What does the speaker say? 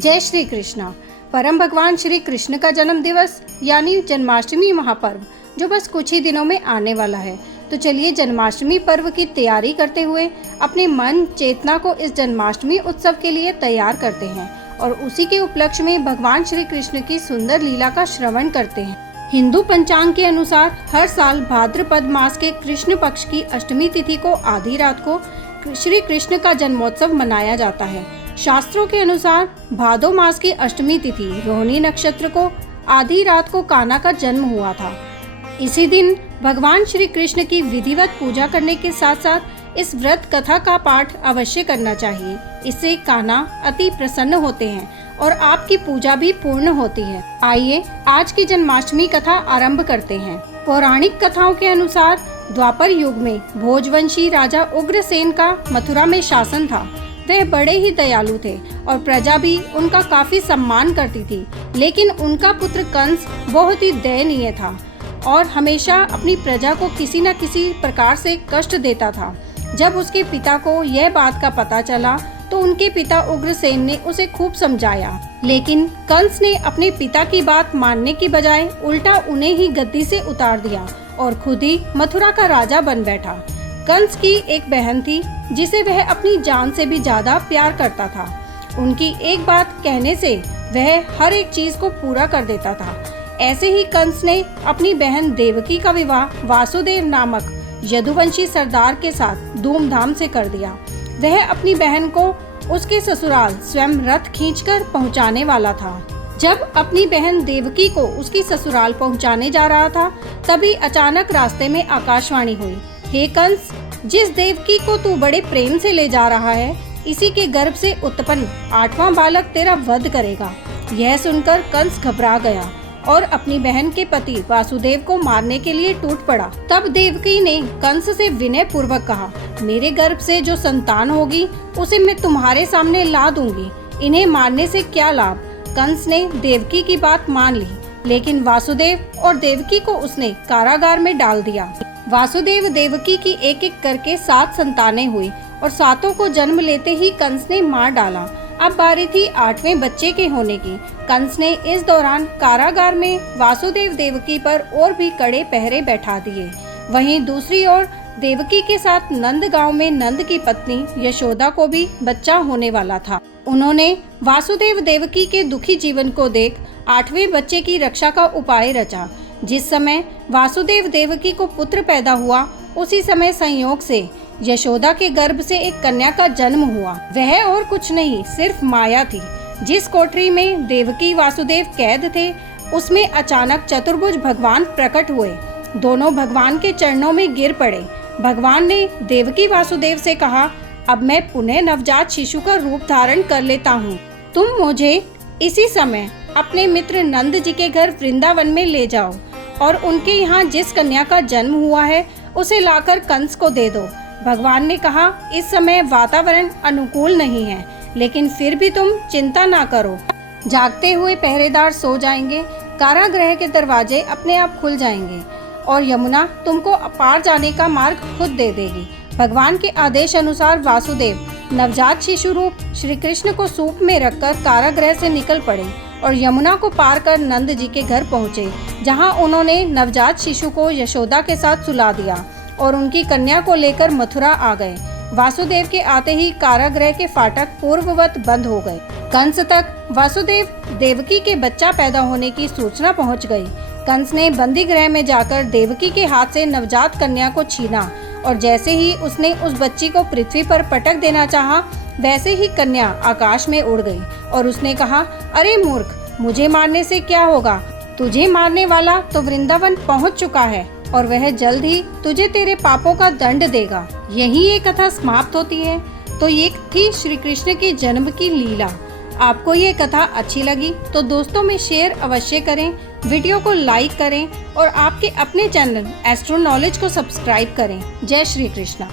जय श्री कृष्णा। परम भगवान श्री कृष्ण का जन्म दिवस यानी जन्माष्टमी महापर्व जो बस कुछ ही दिनों में आने वाला है। तो चलिए जन्माष्टमी पर्व की तैयारी करते हुए अपने मन चेतना को इस जन्माष्टमी उत्सव के लिए तैयार करते हैं और उसी के उपलक्ष्य में भगवान श्री कृष्ण की सुंदर लीला का श्रवण करते हैं। हिंदू पंचांग के अनुसार हर साल भाद्रपद मास के कृष्ण पक्ष की अष्टमी तिथि को आधी रात को श्री कृष्ण का जन्मोत्सव मनाया जाता है। शास्त्रों के अनुसार भादो मास की अष्टमी तिथि रोहिणी नक्षत्र को आधी रात को कान्हा का जन्म हुआ था। इसी दिन भगवान श्री कृष्ण की विधिवत पूजा करने के साथ साथ इस व्रत कथा का पाठ अवश्य करना चाहिए। इससे कान्हा अति प्रसन्न होते हैं और आपकी पूजा भी पूर्ण होती है। आइए आज की जन्माष्टमी कथा आरंभ करते हैं। पौराणिक कथाओं के अनुसार द्वापर युग में भोजवंशी राजा उग्रसेन का मथुरा में शासन था। वह बड़े ही दयालु थे और प्रजा भी उनका काफी सम्मान करती थी, लेकिन उनका पुत्र कंस बहुत ही दयनीय था और हमेशा अपनी प्रजा को किसी न किसी प्रकार से कष्ट देता था। जब उसके पिता को यह बात का पता चला तो उनके पिता उग्रसेन ने उसे खूब समझाया, लेकिन कंस ने अपने पिता की बात मानने की बजाय उल्टा उन्हें ही गद्दी से उतार दिया और खुद ही मथुरा का राजा बन बैठा। कंस की एक बहन थी जिसे वह अपनी जान से भी ज्यादा प्यार करता था। उनकी एक बात कहने से वह हर एक चीज को पूरा कर देता था। ऐसे ही कंस ने अपनी बहन देवकी का विवाह वासुदेव नामक यदुवंशी सरदार के साथ धूमधाम से कर दिया। वह अपनी बहन को उसके ससुराल स्वयं रथ खींचकर पहुंचाने वाला था। जब अपनी बहन देवकी को उसकी ससुराल पहुंचाने जा रहा था, तभी अचानक रास्ते में आकाशवाणी हुई, हे कंस, जिस देवकी को तू बड़े प्रेम से ले जा रहा है, इसी के गर्भ से उत्पन्न 8वां बालक तेरा वध करेगा। यह सुनकर कंस घबरा गया और अपनी बहन के पति वासुदेव को मारने के लिए टूट पड़ा। तब देवकी ने कंस से विनय पूर्वक कहा, मेरे गर्भ से जो संतान होगी उसे मैं तुम्हारे सामने ला दूंगी, इन्हें मारने से क्या लाभ। कंस ने देवकी की बात मान ली, लेकिन वासुदेव और देवकी को उसने कारागार में डाल दिया। वासुदेव देवकी की एक एक करके 7 संतानें हुई और 7 को जन्म लेते ही कंस ने मार डाला। अब बारी थी 8वें बच्चे के होने की। कंस ने इस दौरान कारागार में वासुदेव देवकी पर और भी कड़े पहरे बैठा दिए। वहीं दूसरी ओर देवकी के साथ नंद गांव में नंद की पत्नी यशोदा को भी बच्चा होने वाला था। उन्होंने वासुदेव देवकी के दुखी जीवन को देख 8वें बच्चे की रक्षा का उपाय रचा। जिस समय वासुदेव देवकी को पुत्र पैदा हुआ, उसी समय संयोग से यशोदा के गर्भ से एक कन्या का जन्म हुआ। वह और कुछ नहीं, सिर्फ माया थी। जिस कोठरी में देवकी वासुदेव कैद थे, उसमें अचानक चतुर्भुज भगवान प्रकट हुए। दोनों भगवान के चरणों में गिर पड़े। भगवान ने देवकी वासुदेव से कहा, अब मैं पुनः नवजात शिशु का रूप धारण कर लेता हूँ। तुम मुझे इसी समय अपने मित्र नंद जी के घर वृंदावन में ले जाओ और उनके यहाँ जिस कन्या का जन्म हुआ है उसे लाकर कंस को दे दो। भगवान ने कहा, इस समय वातावरण अनुकूल नहीं है, लेकिन फिर भी तुम चिंता ना करो। जागते हुए पहरेदार सो जाएंगे, कारागृह के दरवाजे अपने आप खुल जाएंगे और यमुना तुमको पार जाने का मार्ग खुद दे देगी। भगवान के आदेश अनुसार वासुदेव नवजात शिशु रूप श्री कृष्ण को सूप में रखकर कारागृह से निकल पड़े और यमुना को पार कर नंद जी के घर पहुँचे, जहाँ उन्होंने नवजात शिशु को यशोदा के साथ सुला दिया और उनकी कन्या को लेकर मथुरा आ गए। वासुदेव के आते ही कारागृह के फाटक पूर्ववत बंद हो गए। कंस तक वासुदेव देवकी के बच्चा पैदा होने की सूचना पहुंच गई। कंस ने बंदी गृह में जाकर देवकी के हाथ से नवजात कन्या को छीना और जैसे ही उसने उस बच्ची को पृथ्वी पर पटक देना चाहा, वैसे ही कन्या आकाश में उड़ गई और उसने कहा, अरे मूर्ख, मुझे मारने से क्या होगा, तुझे मारने वाला तो वृंदावन पहुंच चुका है और वह जल्द ही तुझे तेरे पापों का दंड देगा। यही ये कथा समाप्त होती है। तो ये थी श्री कृष्ण के जन्म की लीला। आपको ये कथा अच्छी लगी तो दोस्तों में शेयर अवश्य करें, वीडियो को लाइक करें और आपके अपने चैनल एस्ट्रो नॉलेज को सब्सक्राइब करें। जय श्री कृष्णा।